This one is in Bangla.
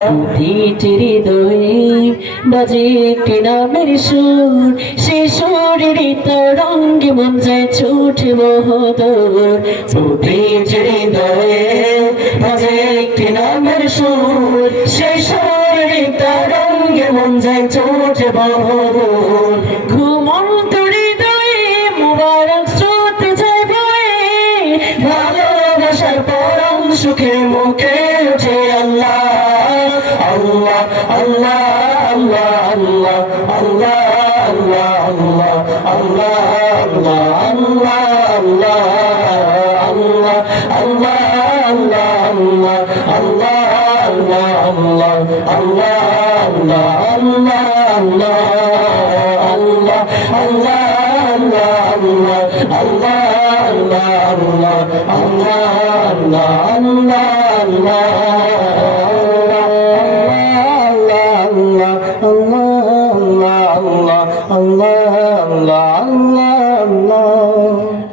প্রতিটি হৃদয়ে বাজে একটি নামের সুর, সে সুরের তরঙ্গে মন যায় ছুটে বহুদূর। প্রতিটি হৃদয়ে বাজে একটি নামের সুর, সে সুরের তরঙ্গে মন যায় ছুটে বহুদূর। ঘুমন্ত হৃদয়ে মুবারক স্রোত যায় বয়ে, ভালোবাসার পরম সুখে মুখে ওঠে আল্লাহ আল্লাহ আল্লাহ আল্লাহ আল্লাহ আল্লাহ আল্লাহ আল্লাহ আল্লাহ আল্লাহ আল্লাহ আল্লাহ আল্লাহ আল্লাহ আল্লাহ Allah